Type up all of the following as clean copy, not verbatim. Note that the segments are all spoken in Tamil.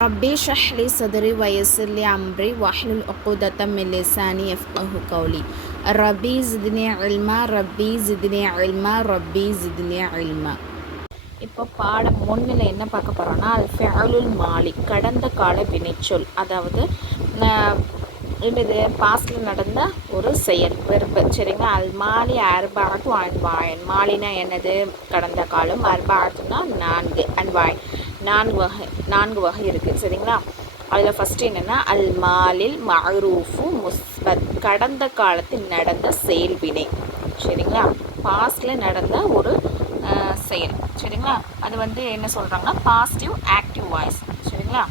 ربي اشرح لي صدري ويسر لي أمري واحلل عقدة من لساني يفقهوا قولي ربي زدني علما ربي زدني علما ربي زدني علما. இப்போ பாடம் ஒன்றில் என்ன பார்க்க போகிறோன்னா அல் ஃபிஅலுல் மாலி கடந்த கால வினைச்சொல், அதாவது இது பாஸ்டில் நடந்த ஒரு செயல் வெறுப்பு. சரிங்களா? அல் மாலி அர்பாத்து அன்வாயன். மாலினா என்னது? கடந்த காலம். அர்பாத்துனா 4 அன்வாய், 4 வகை இருக்குது. சரிங்களா? அதில் ஃபஸ்ட்டு என்னென்னா அல் மாலில் மஅரூஃபு முஸ்பத், கடந்த காலத்தில் நடந்த செயல்வினை. சரிங்களா? பாஸ்டில் நடந்த ஒரு செயல். சரிங்களா? அது என்ன சொல்கிறாங்கன்னா பாசிட்டிவ் ஆக்டிவ் வாய்ஸ். சரிங்களா?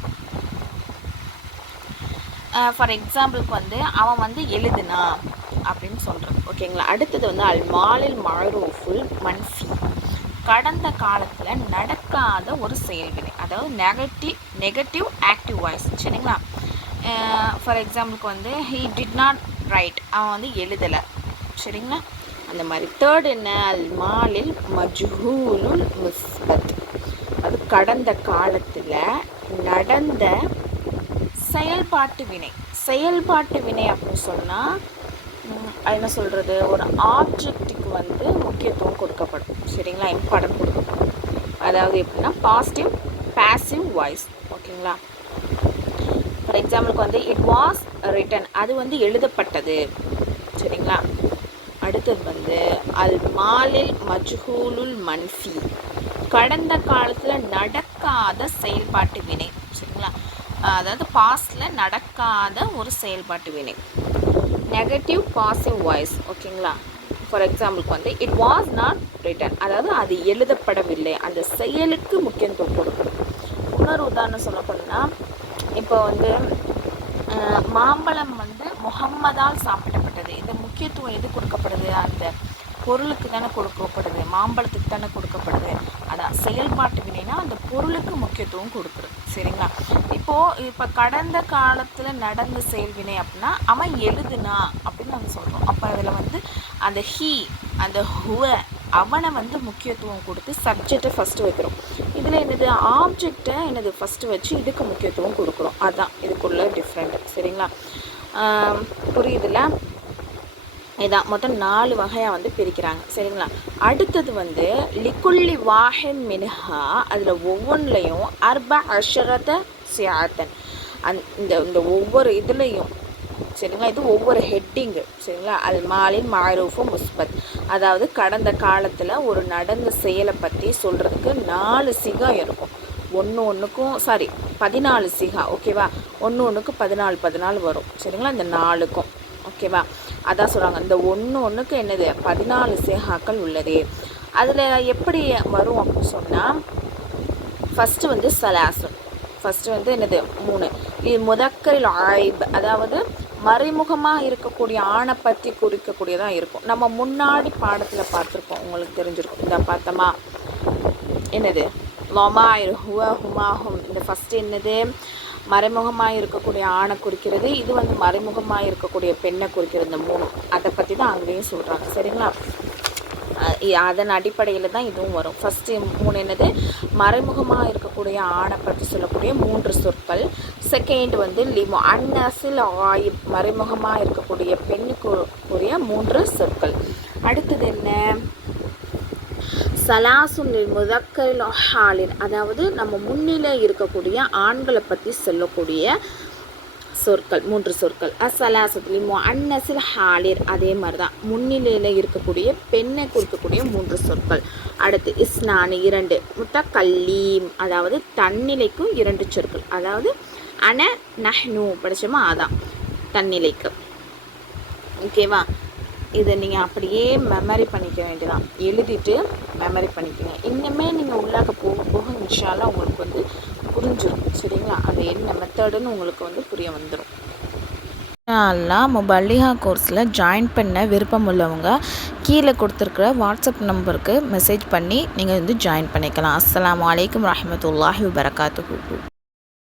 ஃபார் எக்ஸாம்பிளுக்கு அவன் எழுதுனா அப்படின்னு சொல்கிறது. ஓகேங்களா? அடுத்தது அல் மாலில் மஅரூஃபுல் மன்ஃபி, கடந்த காலத்தில் நடக்காத ஒரு செயல்வினை, அதாவது நெகட்டிவ் ஆக்டிவ் வாய்ஸ். சரிங்களா? ஃபார் எக்ஸாம்பிளுக்கு ஹீ டிட் நாட் ரைட், அவன் எழுதலை. சரிங்களா? அந்த மாதிரி. தேர்ட் என்ன? அல் மாலில் மஜ்ஹூலுல் முஸ்பத், அது கடந்த காலத்தில் நடந்த செயல்பாட்டு வினை. செயல்பாட்டு வினை அப்படின்னு சொன்னால் என்ன சொல்கிறது, ஒரு ஆப்ஜெக்ட்டுக்கு முக்கியத்துவம் கொடுக்கப்படும். சரிங்களா? இம்பார்ட்டன்ட் கொடுக்கப்படும். அதாவது எப்படின்னா பாசிட்டிவ் பாசிவ் வாய்ஸ். ஓகேங்களா? ஃபார் எக்ஸாம்பிளுக்கு இட் வாஸ் ரிட்டன், அது எழுதப்பட்டது. சரிங்களா? அடுத்தது அல் மாலில் மஜ்ஹூலுல் மன்ஃபி, கடந்த காலத்தில் நடக்காத செயல்பாட்டு வினை. சரிங்களா? அதாவது பாஸ்டில் நடக்காத ஒரு செயல்பாட்டு வினை, நெகட்டிவ் பாசிவ் வாய்ஸ். ஓகேங்களா? ஃபார் எக்ஸாம்பிளுக்கு இட் வாஸ் நாட் ரிட்டன், அதாவது அது எழுதப்படவில்லை, அந்த செயலுக்கு முக்கியத்துவம் கொடுக்கணும். இன்னொரு உதாரணம் சொல்ல போனால் இப்போ மாம்பழம் முகம்மதால் சாப்பிடப்பட்டது. இந்த முக்கியத்துவம் எது கொடுக்கப்படுது? அந்த பொருளுக்கு தானே கொடுக்கப்படுது, மாம்பழத்துக்கு தானே கொடுக்கப்படுது. அதான் செயல்பாட்டு வினைனா அந்த பொருளுக்கு முக்கியத்துவம் கொடுக்குறது. சரிங்களா? இப்போ கடந்த காலத்தில் நடந்த செயல்வினை அப்படின்னா அவன் எழுதுனா அப்படின்னு நம்ம சொல்கிறோம். அப்போ அதில் அந்த ஹீ அந்த ஹுவ அவனை முக்கியத்துவம் கொடுத்து சப்ஜெக்டை ஃபஸ்ட்டு வைக்கிறோம். இதில் என்னது? ஆப்ஜெக்டை ஃபஸ்ட்டு வச்சு இதுக்கு முக்கியத்துவம் கொடுக்குறோம். அதுதான் இதுக்குள்ள டிஃப்ரெண்ட். சரிங்களா? புரியுதுல? இதான் மொத்தம் 4 வகையாக பிரிக்கிறாங்க. சரிங்களா? அடுத்தது லிக்குல்லி வாஹின் மின்ஹா, அதில் ஒவ்வொன்றுலையும் அர்பா அஷரத சியாத்தன், இந்த ஒவ்வொரு இதுலேயும். சரிங்களா? இது ஒவ்வொரு ஹெட்டிங்கு. சரிங்களா? அல் மாலின் மஅரூஃபு முஸ்பத், அதாவது கடந்த காலத்தில் ஒரு நடந்த செயலை பற்றி சொல்கிறதுக்கு 4 சிகா இருக்கும். ஒன்றுக்கும் 14 சிகா. ஓகேவா? ஒன்றுக்கு 14 வரும். சரிங்களா? இந்த 4க்கும். ஓகேவா? அதான் சொல்கிறாங்க, இந்த ஒன்றுக்கு என்னது 14 சிகாக்கள் உள்ளது. அதில் எப்படி வரும் அப்படின்னு சொன்னால் ஃபஸ்ட்டு சலாசுன், ஃபஸ்ட்டு என்னது 3. இது முதக்கரில் ஆய்ப், அதாவது மறைமுகமாக இருக்கக்கூடிய ஆணை பற்றி குறிக்கக்கூடியதாக இருக்கும். நம்ம முன்னாடி பாடத்தில் பார்த்துருக்கோம், உங்களுக்கு தெரிஞ்சிருக்கும். இந்த பார்த்தோமா என்னது லொமாயிர் ஹுவ ஹுமாஹும், இந்த ஃபஸ்ட்டு என்னது மறைமுகமாக இருக்கக்கூடிய ஆணை குறிக்கிறது, இது மறைமுகமாக இருக்கக்கூடிய பெண்ணை குறிக்கிறது. இந்த 3 அதை பற்றி தான் அங்கேயும் சொல்கிறாங்க. சரிங்களா? அதன் அடிப்படையில் தான் இதுவும் வரும். ஃபஸ்ட்டு 3 என்னது மறைமுகமாக இருக்கக்கூடிய ஆணை பற்றி சொல்லக்கூடிய 3 சொற்கள். செகண்ட் லிமோ அன்னசில் ஆயிப், மறைமுகமாக இருக்கக்கூடிய பெண்ணுக்குரிய 3 சொற்கள். அடுத்தது என்ன? சலாசுன் முதக்கரில் ஹாலின், அதாவது நம்ம முன்னிலை இருக்கக்கூடிய ஆண்களை பற்றி சொல்லக்கூடிய சொற்கள் 3 சொற்கள். அசலாசுல் அன்னசில் ஹாலிர், அதே மாதிரி தான் முன்னிலையில் இருக்கக்கூடிய பெண்ணை குறிக்கக்கூடிய 3 சொற்கள். அடுத்து இஸ்னானு 2, முத்தக்கல்லீம், அதாவது தன்னிலைக்கும் 2 சொற்கள். அதாவது அன நஹ்னு படித்தோமா, அதான் தன்னிலைக்கு. ஓகேவா? இதை நீங்கள் அப்படியே மெமரி பண்ணிக்க வேண்டியதான், எழுதிட்டு மெமரி பண்ணிக்கோங்க. இன்னுமே நீங்கள் உள்ளாக்க போக போக இன்ஷால்லா உங்களுக்கு புரிஞ்சிடும். சரிங்களா? அது என்ன மெத்தடுன்னு உங்களுக்கு புரிய வந்துடும். முபல்லிஹா கோர்ஸில் ஜாயின் பண்ண விருப்பம் உள்ளவங்க கீழே கொடுத்துருக்குற வாட்ஸ்அப் நம்பருக்கு மெசேஜ் பண்ணி நீங்கள் ஜாயின் பண்ணிக்கலாம். அஸ்ஸலாமு அலைக்கும் வரஹ்மத்துல்லாஹி வபரகாத்துஹு.